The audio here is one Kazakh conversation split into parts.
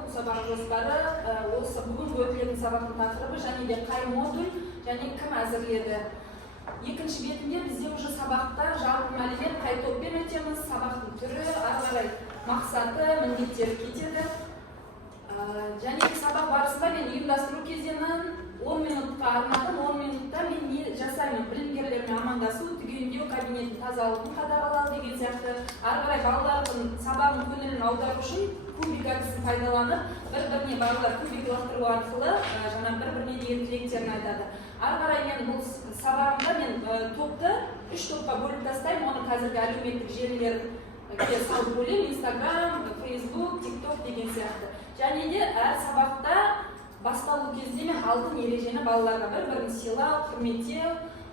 оқу сабағы жоспары осы бүгінгі өтілетін сабақтың тақырыбы және де қай модуль және кім әзірледі. Екінші бетінде бізде уже сабақта жалпы мәлімет қай топпен өтеміз, сабақтың түрі, ары қарай мақсаты, міндеттері кетеді. Және сабақ барысында мен ұйымдастыру кезеңін 10 минутқа арнадым. 10 минутта мен не жасаймын? Білімгерлермен амандасу, түгендеу, кабинеттің тазалығын қадағалау деген сияқты. Ары қарай балалардың сабағын көңілін аудару үшін кубик әдісін пайдаланып, бір-біріне балалар кубик лақтыру арқылы жаңа бір-біріне деген тілектерін айтады. Ары қарай мен бұл сабағымда мен топты 3 топқа бөліп тастаймын. Оны қазіргі әлеуметтік желілерге салып бөлемін: Instagram, Facebook, TikTok деген сияқты. Және де әр сабақта басталу кезде мен алтын ережені балаларға бір-бірін сыйлау, құрметтеу,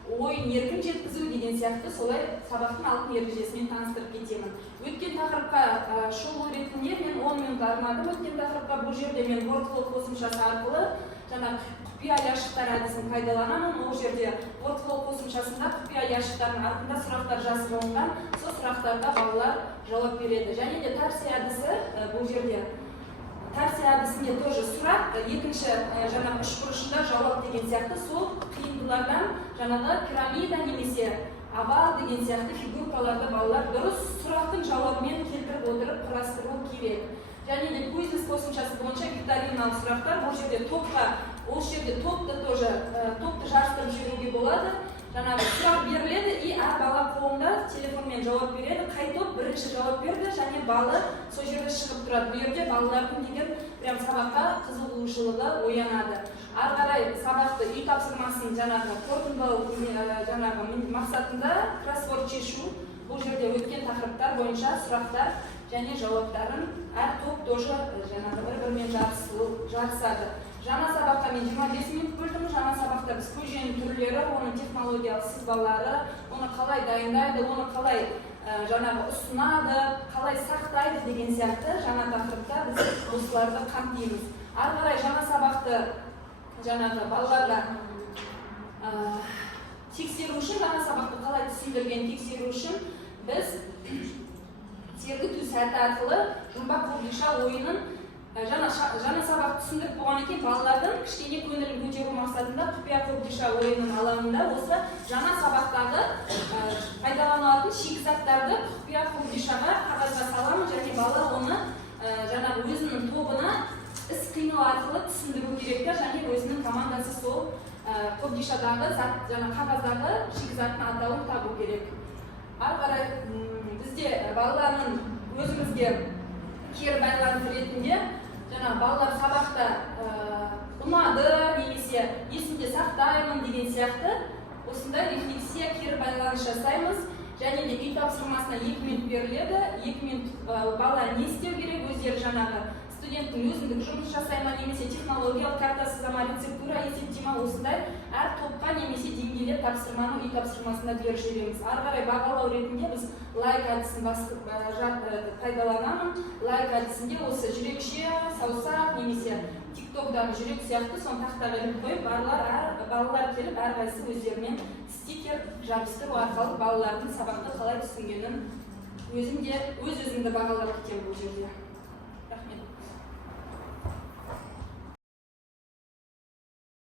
ойын еркін жеткізу деген сияқты солай сабақтың алтын ережесімен таныстырып кетемін. Өткен тақырыпқа шолу ретінде мен 10 минут арнадым. Өткен тақырыпқа бұл жерде мен WordCloud қосымшасы арқылы жаңа құпия ящықтар әдісін пайдаланамын. Ол жерде WordCloud қосымшасында құпия ящықтардың артында сұрақтар жасырылған, сол сұрақтарға балалар жауап береді. Және де тәпсі әдісі бұл жерде тәпсі әдісінде тоже сұрақ, екінші жаңа үшбұрышында жауап деген сияқты сол қиындылардан жаңағы пирамида немесе овал деген сияқты фигуркаларды балалар дұрыс сұрақтың жауабымен келтіріп отырып құрастыру керек. Және де Quizzes қосымшасы бойынша викториналық сұрақтар, бұл жерде топқа, ол жерде топты жарыстырып жіберуге болады. Жаңағы сұрақ беріледі и әр бала қолында телефонмен жауап береді. Қай топ бірінші жауап берді және балы сол жерде шығып тұрады. Бұл жерде балалардың деген прям сабаққа қызығушылығы оянады. Ары қарай сабақты үй тапсырмасын жаңағы қорытындылау жаңағы мақсатында кроссворд шешу. Бұл жерде өткен тақырыптар бойынша сұрақтар және жауаптарын әр топ тоже жаңағы бір-бірімен жарысады. Жаңа сабаққа мен 25 минут бөлдім. Жаңа сабақта біз көженің түрлері, оның технологиялық сызбалары, оны қалай дайындайды, оны қалай жаңағы ұсынады, қалай сақтайды деген сияқты жаңа тақырыпта біз осыларды қамтимыз. Ары қарай жаңа сабақты жаңағы балаларға тексеру үшін, жаңа сабақты қалай түсіндірген тексеру үшін біз тергіту сәті арқылы жұмбақ қобдиша ойынын жаңа сабақ түсіндіріп болған екен, балалардың кішкене көңілін көтеру мақсатында құпия қобдиша ойынның алаңында осы жаңа сабақтағы пайдаланылатын шикізаттарды құпия қобдишаға қағазға саламын және бала оны жаңағы өзінің тобына іс-қимыл арқылы түсіндіру керек және өзінің командасы сол қобдишадағы жаңа қағаздағы шикізаттың атауын табу керек. Ары қарай бізде балалардың өзімізге кері байланыс ретінде жаңа балалар сабақта ұнады немесе есімде сақтаймын деген сияқты осындай рефлексия, кері байланыс жасаймыз. Және де үй тапсырмасына 2 минут беріледі. 2 минут бала не істеу керек, өздері жаңағы студенттің өзіндік жұмыс жасайма немесе технологиялық карта сызама, рецептура есептейма, осындай әр топқа немесе деңгейлеп тапсырманы үй тапсырмасында беріп жібереміз. Ары қарай бағалау ретінде біз лайк әдісін пайдаланамын. Лайк әдісінде осы жүрекше, саусақ немесе тиктоктағы жүрек сияқты соны тақтаға іліп қойып, балалар келіп әрқайсысы өздерінен стикер жабыстыру арқылы балалардың сабақты қалай түсінгенін өзімді бағалап кетемін бұл жерде.